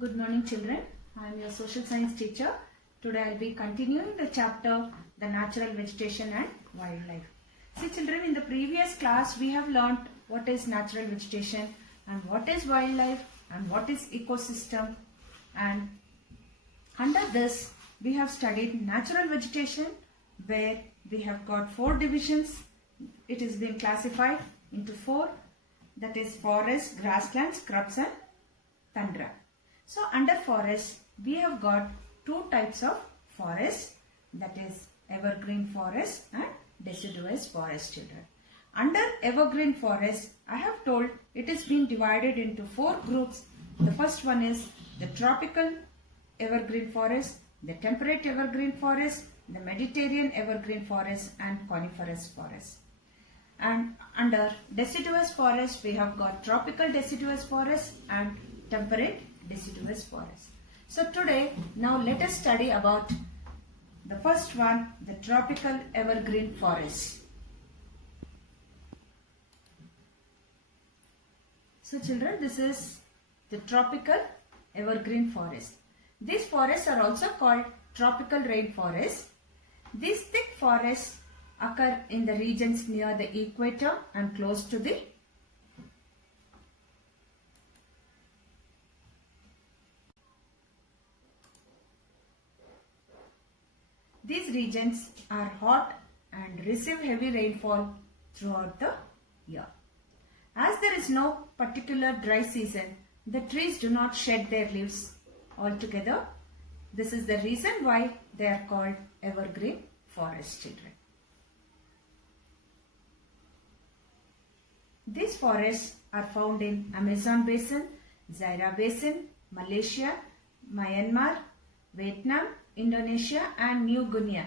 Good morning children. I am your social science teacher. Today I will be continuing the chapter the natural vegetation and wildlife. See children, in the previous class we have learnt what is natural vegetation and what is wildlife and what is ecosystem, and under this we have studied natural vegetation where we have got 4 divisions. It is being classified into 4, that is forest, grasslands, scrubs and tundra. So under forest we have got 2 types of forest, that is evergreen forest and deciduous forest children. Under evergreen forest I have told it is being divided into 4 groups. The first one is the tropical evergreen forest, the temperate evergreen forest, the Mediterranean evergreen forest and coniferous forest. And under deciduous forest we have got tropical deciduous forest and temperate deciduous forest. So today, now let us study about the first one, the tropical evergreen forest. So children, this is the tropical evergreen forest. These forests are also called tropical rainforest. These thick forests occur in the regions near the equator and close to the These regions are hot and receive heavy rainfall throughout the year. As there is no particular dry season, the trees do not shed their leaves altogether. This is the reason why they are called evergreen forest children. These forests are found in Amazon Basin, Zaire Basin, Malaysia, Myanmar, Vietnam, Indonesia and New Guinea.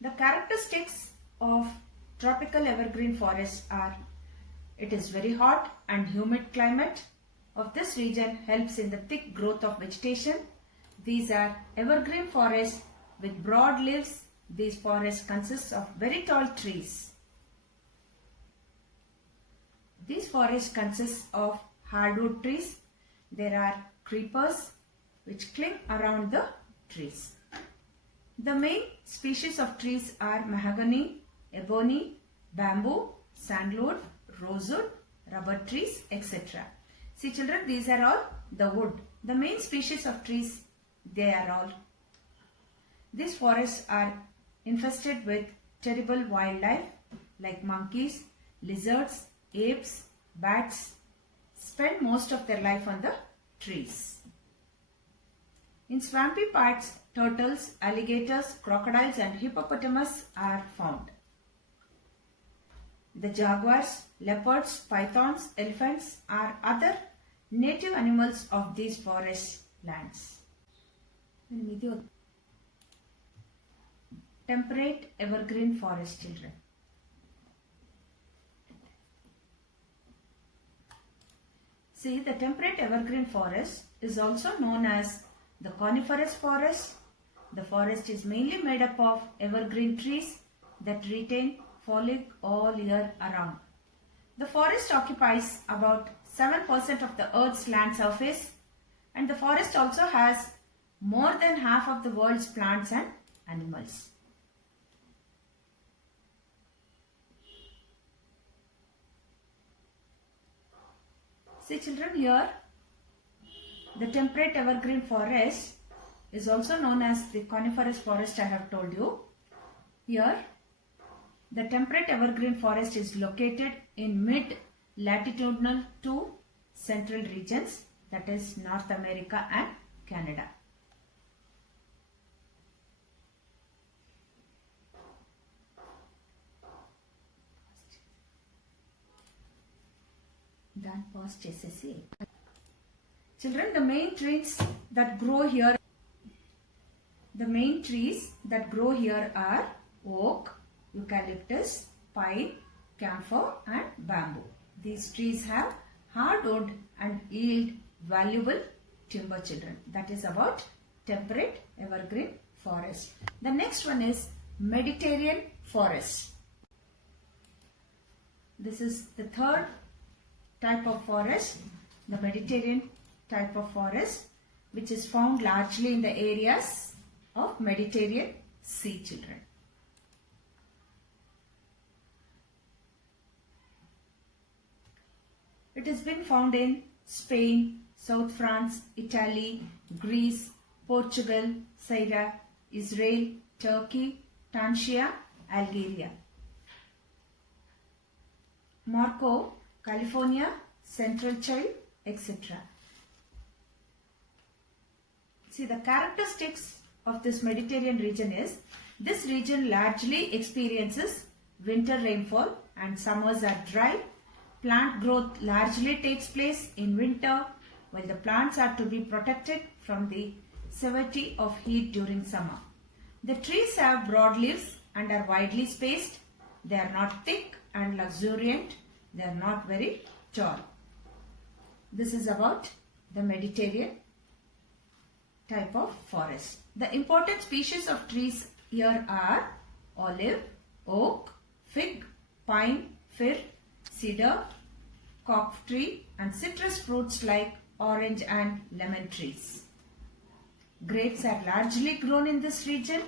The characteristics of tropical evergreen forests are: it is very hot and humid climate of this region helps in the thick growth of vegetation. These are evergreen forests with broad leaves. These forests consist of very tall trees. These forests consist of hardwood trees. There are creepers which cling around the trees. The main species of trees are mahogany, ebony, bamboo, sandalwood, rosewood, rubber trees, etc. See children, these are all the wood. The main species of trees, they are all. These forests are infested with terrible wildlife like monkeys, lizards, apes, bats spend most of their life on the trees. In swampy parts, turtles, alligators, crocodiles and hippopotamus are found. The jaguars, leopards, pythons, elephants are other native animals of these forest lands. Temperate evergreen forest children. See, the temperate evergreen forest is also known as the coniferous forest. The forest is mainly made up of evergreen trees that retain foliage all year around. The forest occupies about 7% of the Earth's land surface, and the forest also has more than half of the world's plants and animals. See children, here the temperate evergreen forest is also known as the coniferous forest I have told you. Here the temperate evergreen forest is located in mid-latitudinal to central regions, that is North America and Canada. Children, the main trees that grow here are oak, eucalyptus, pine, camphor and bamboo. These trees have hardwood and yield valuable timber children. That is about temperate evergreen forest. The next one is Mediterranean forest. This is the third type of forest. the Mediterranean type of forest, which is found largely in the areas of Mediterranean Sea, children. It has been found in Spain, South France, Italy, Greece, Portugal, Syria, Israel, Turkey, Tunisia, Algeria, Morocco, California, Central Chile, etc. See, the characteristics of this Mediterranean region is, this region largely experiences winter rainfall and summers are dry. Plant growth largely takes place in winter, while the plants are to be protected from the severity of heat during summer. The trees have broad leaves and are widely spaced. They are not thick and luxuriant. They are not very tall. This is about the Mediterranean type of forest. The important species of trees here are olive, oak, fig, pine, fir, cedar, cork tree, and citrus fruits like orange and lemon trees. Grapes are largely grown in this region.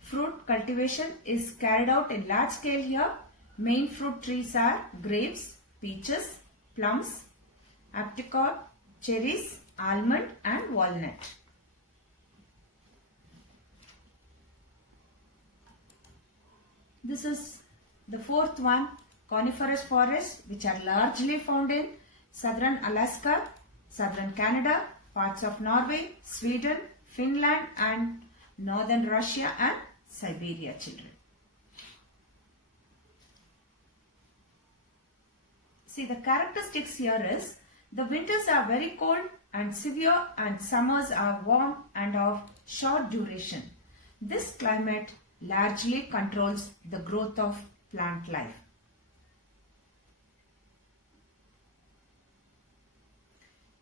Fruit cultivation is carried out in large scale here. Main fruit trees are grapes, peaches, plums, apricot, cherries, almond and walnut. This is the fourth one, coniferous forests, which are largely found in southern Alaska, southern Canada, parts of Norway, Sweden, Finland and northern Russia and Siberia, children. See, the characteristics here is, the winters are very cold and severe and summers are warm and of short duration. This climate largely controls the growth of plant life.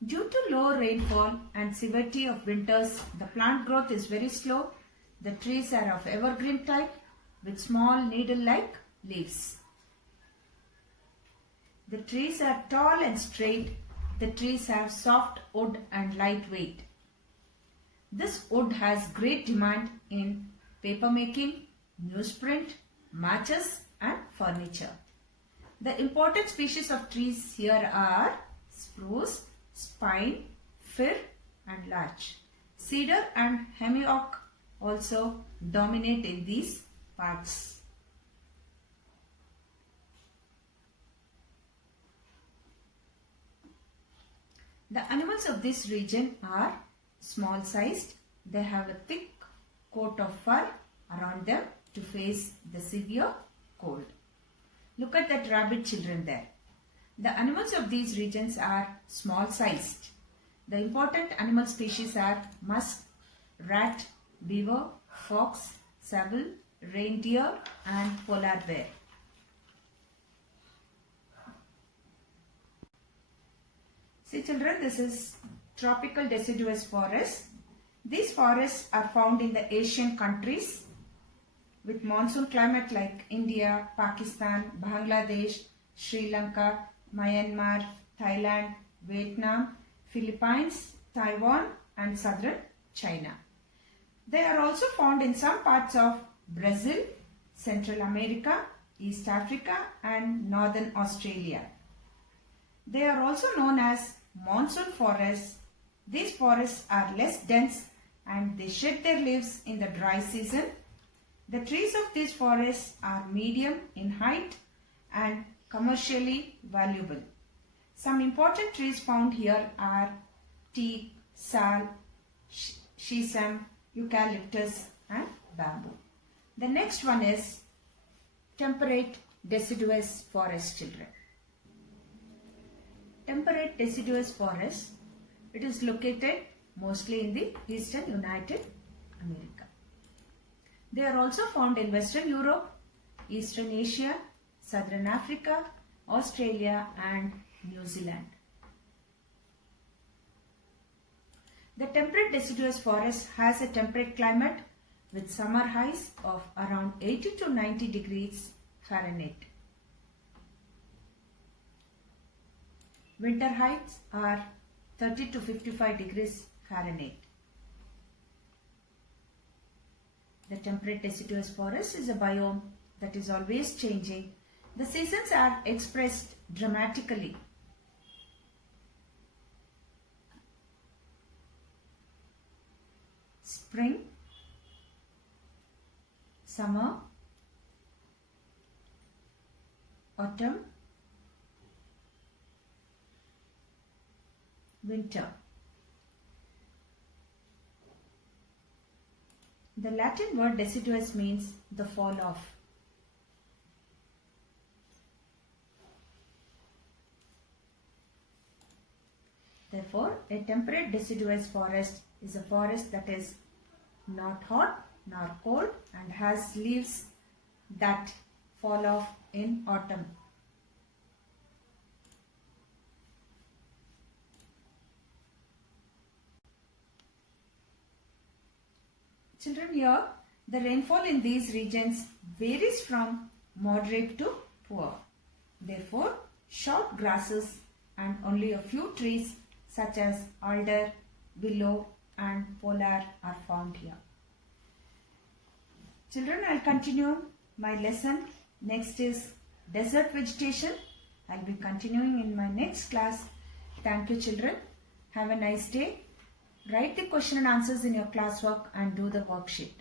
Due to low rainfall and severity of winters, the plant growth is very slow. The trees are of evergreen type with small needle-like leaves. The trees are tall and straight. The trees have soft wood and lightweight. This wood has great demand in paper making, newsprint, matches and furniture. The important species of trees here are spruce, spine, fir and larch. Cedar and hemlock also dominate in these parts. The animals of this region are small sized. They have a thick coat of fur around them to face the severe cold. Look at that rabbit, children, there. The animals of these regions are small sized. The important animal species are musk, rat, beaver, fox, sable, reindeer and polar bear. See, children, this is tropical deciduous forest. These forests are found in the Asian countries with monsoon climate like India, Pakistan, Bangladesh, Sri Lanka, Myanmar, Thailand, Vietnam, Philippines, Taiwan and southern China. They are also found in some parts of Brazil, Central America, East Africa and northern Australia. They are also known as monsoon forests. These forests are less dense and they shed their leaves in the dry season. The trees of these forests are medium in height and commercially valuable. Some important trees found here are teak, sal, shisham, eucalyptus and bamboo. The next one is temperate deciduous forest, children. Temperate deciduous forest, it is located mostly in the eastern United America. They are also found in Western Europe, Eastern Asia, Southern Africa, Australia and New Zealand. The temperate deciduous forest has a temperate climate with summer highs of around 80 to 90 degrees Fahrenheit. Winter heights are 30 to 55 degrees Fahrenheit. The temperate deciduous forest is a biome that is always changing. The seasons are expressed dramatically. Spring, summer, autumn, winter. The Latin word deciduous means the fall off. Therefore, a temperate deciduous forest is a forest that is not hot nor cold and has leaves that fall off in autumn. Children, here the rainfall in these regions varies from moderate to poor. Therefore, short grasses and only a few trees such as alder, willow and polar are found here. Children, I'll continue my lesson. Next is desert vegetation. I'll be continuing in my next class. Thank you, children. Have a nice day. Write the question and answers in your classwork and do the worksheet.